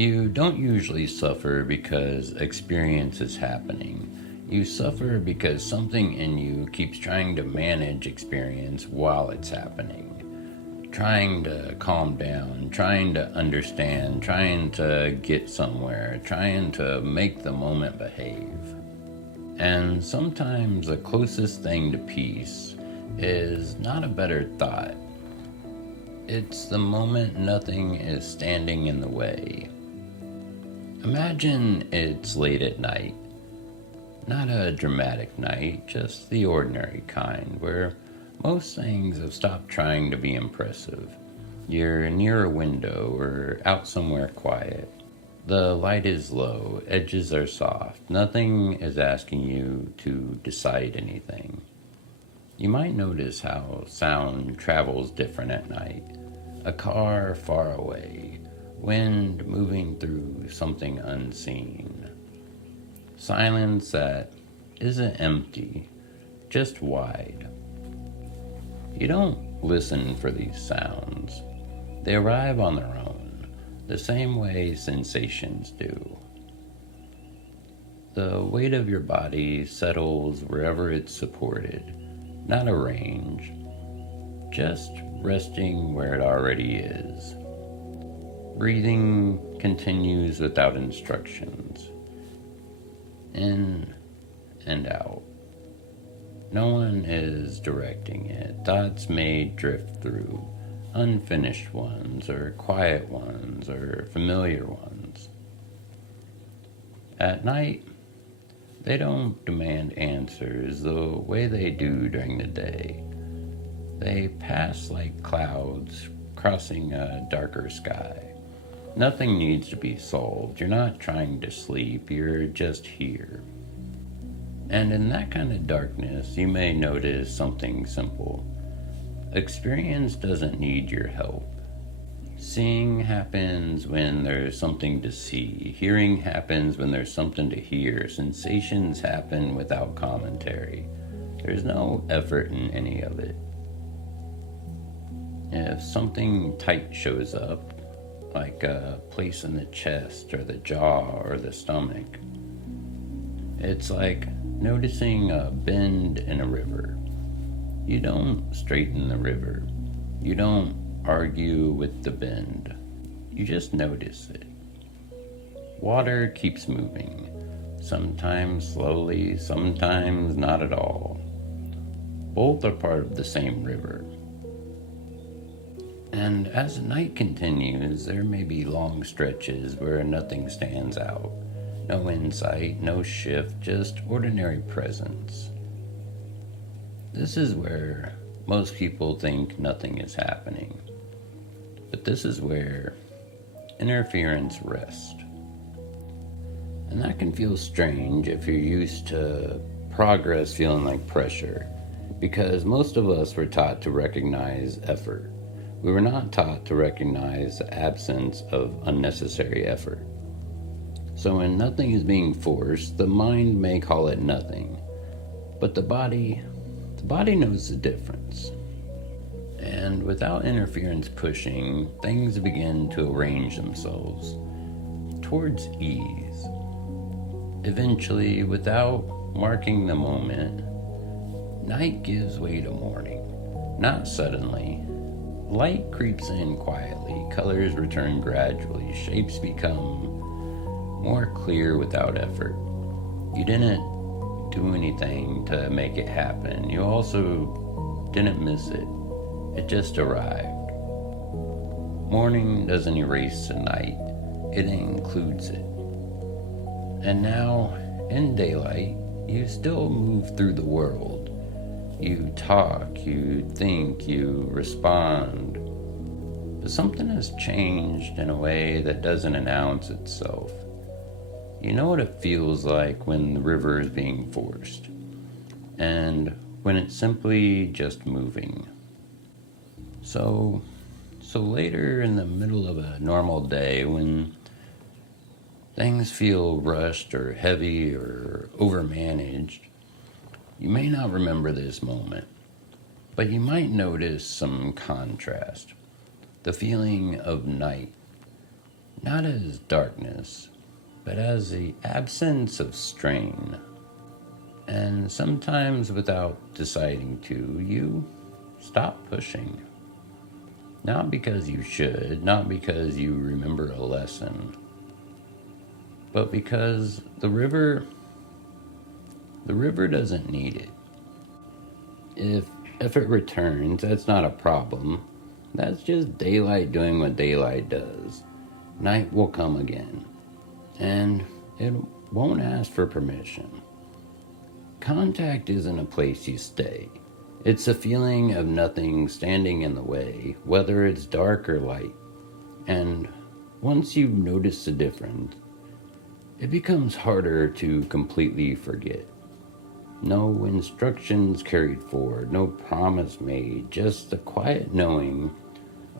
You don't usually suffer because experience is happening. You suffer because something in you keeps trying to manage experience while it's happening. Trying to calm down, trying to understand, trying to get somewhere, trying to make the moment behave. And sometimes the closest thing to peace is not a better thought. It's the moment nothing is standing in the way. Imagine it's late at night. Not a dramatic night, just the ordinary kind, where most things have stopped trying to be impressive. You're near a window or out somewhere quiet. The light is low, edges are soft. Nothing is asking you to decide anything. You might notice how sound travels different at night. A car far away, wind moving through something unseen. Silence that isn't empty, just wide. You don't listen for these sounds. They arrive on their own, the same way sensations do. The weight of your body settles wherever it's supported, not arranged, just resting where it already is. Breathing continues without instructions, in and out. No one is directing it. Thoughts may drift through, unfinished ones, or quiet ones, or familiar ones. At night, they don't demand answers the way they do during the day. They pass like clouds crossing a darker sky. Nothing needs to be solved. You're not trying to sleep, you're just here. And in that kind of darkness, you may notice something simple. Experience doesn't need your help. Seeing happens when there's something to see. Hearing happens when there's something to hear. Sensations happen without commentary. There's no effort in any of it. If something tight shows up, like a place in the chest or the jaw or the stomach, it's like noticing a bend in a river. You don't straighten the river. You don't argue with the bend. You just notice it. Water keeps moving, sometimes slowly, sometimes not at all. Both are part of the same river. And as the night continues, there may be long stretches where nothing stands out. No insight, no shift, just ordinary presence. This is where most people think nothing is happening. But this is where interference rests. And that can feel strange if you're used to progress feeling like pressure, because most of us were taught to recognize effort. We were not taught to recognize the absence of unnecessary effort. So when nothing is being forced, the mind may call it nothing, but the body knows the difference. And without interference pushing, things begin to arrange themselves towards ease. Eventually, without marking the moment, night gives way to morning, not suddenly. Light creeps in quietly, colors return gradually, shapes become more clear without effort. You didn't do anything to make it happen. You also didn't miss it. It just arrived. Morning doesn't erase the night, it includes it. And now, in daylight, you still move through the world. You talk, you think, you respond. But something has changed in a way that doesn't announce itself. You know what it feels like when the river is being forced, and when it's simply just moving. So later in the middle of a normal day, when things feel rushed or heavy or overmanaged, you may not remember this moment, but you might notice some contrast. The feeling of night not as darkness, but as the absence of strain. And sometimes without deciding to, you stop pushing. Not because you should, not because you remember a lesson, but because the river doesn't need it. If it returns, that's not a problem. That's just daylight doing what daylight does. Night will come again, and it won't ask for permission. Contact isn't a place you stay. It's a feeling of nothing standing in the way, whether it's dark or light. And once you notice the difference, it becomes harder to completely forget. No instructions carried forward, no promise made, just the quiet knowing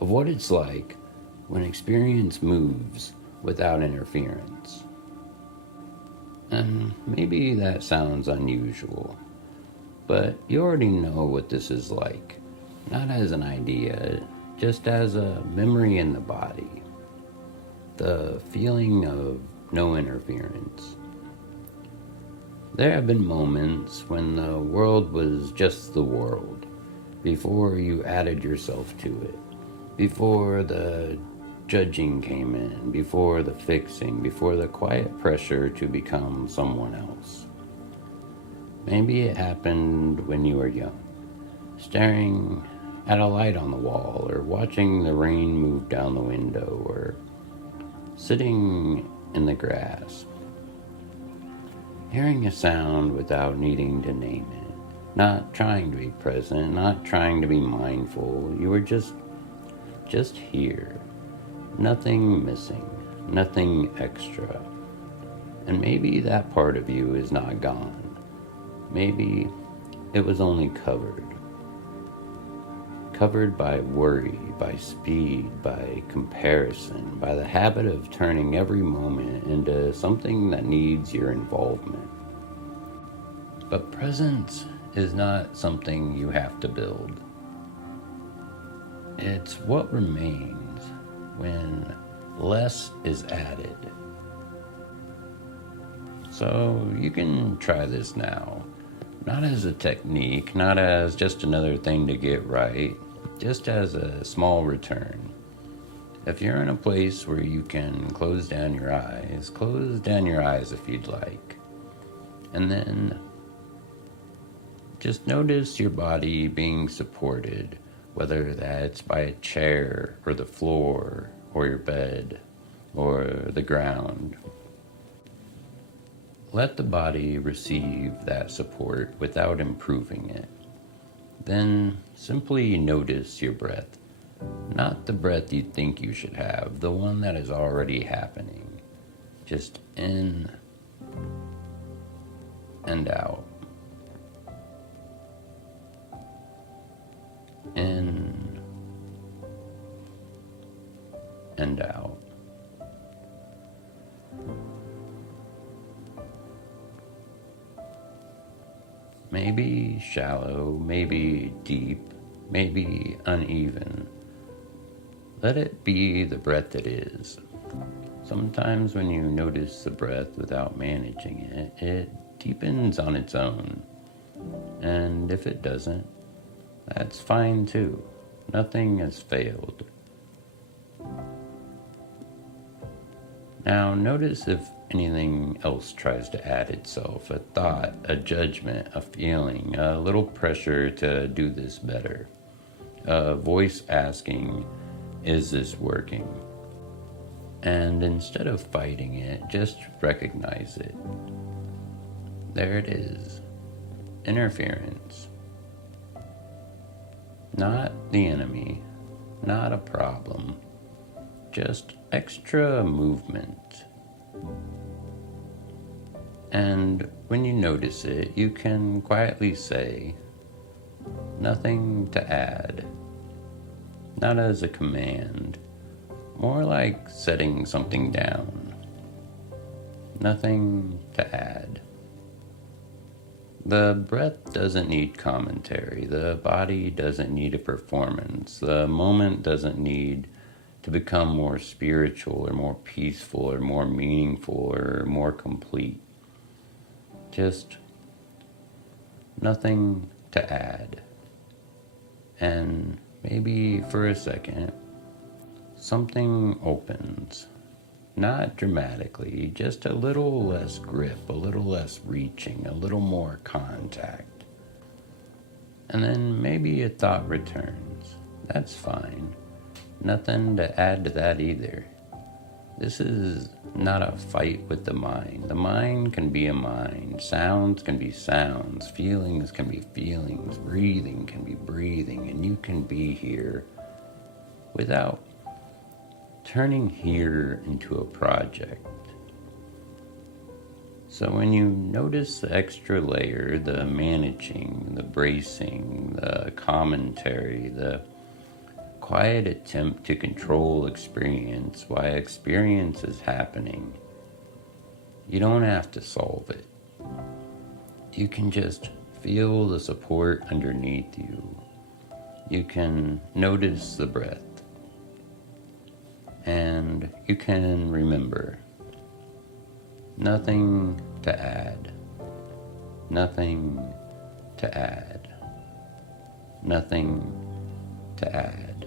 of what it's like when experience moves without interference. And maybe that sounds unusual, but you already know what this is like, not as an idea, just as a memory in the body. The feeling of no interference. There have been moments when the world was just the world, before you added yourself to it, before the judging came in, before the fixing, before the quiet pressure to become someone else. Maybe it happened when you were young, staring at a light on the wall, or watching the rain move down the window, or sitting in the grass, hearing a sound without needing to name it, not trying to be present, not trying to be mindful. You were just here. Nothing missing, nothing extra. And maybe that part of you is not gone. Maybe it was only covered. Covered by worry, by speed, by comparison, by the habit of turning every moment into something that needs your involvement. But presence is not something you have to build. It's what remains when less is added. So you can try this now, not as a technique, not as just another thing to get right, just as a small return. If you're in a place where you can close down your eyes if you'd like. And then just notice your body being supported, whether that's by a chair or the floor or your bed or the ground. Let the body receive that support without improving it. Then simply notice your breath. Not the breath you think you should have, the one that is already happening. Just in and out. In and out. Maybe shallow, maybe deep, maybe uneven. Let it be the breath it is. Sometimes when you notice the breath without managing it, it deepens on its own. And if it doesn't, that's fine too. Nothing has failed. Now notice if anything else tries to add itself, a thought, a judgment, a feeling, a little pressure to do this better. A voice asking, is this working? And instead of fighting it, just recognize it. There it is. Interference. Not the enemy, not a problem, just extra movement. And when you notice it, you can quietly say, nothing to add. Not as a command, more like setting something down. Nothing to add. The breath doesn't need commentary. The body doesn't need a performance. The moment doesn't need to become more spiritual or more peaceful or more meaningful or more complete. Just nothing to add. And maybe for a second, something opens. Not dramatically, just a little less grip, a little less reaching, a little more contact. And then maybe a thought returns. That's fine. Nothing to add to that either. This is not a fight with the mind. The mind can be a mind. Sounds can be sounds. Feelings can be feelings. Breathing can be breathing. And you can be here without turning here into a project. So when you notice the extra layer, the managing, the bracing, the commentary, the quiet attempt to control experience while experience is happening, you don't have to solve it. You can just feel the support underneath you. You can notice the breath. And you can remember, nothing to add, nothing to add, nothing to add.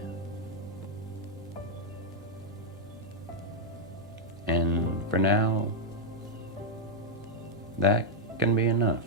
And for now, that can be enough.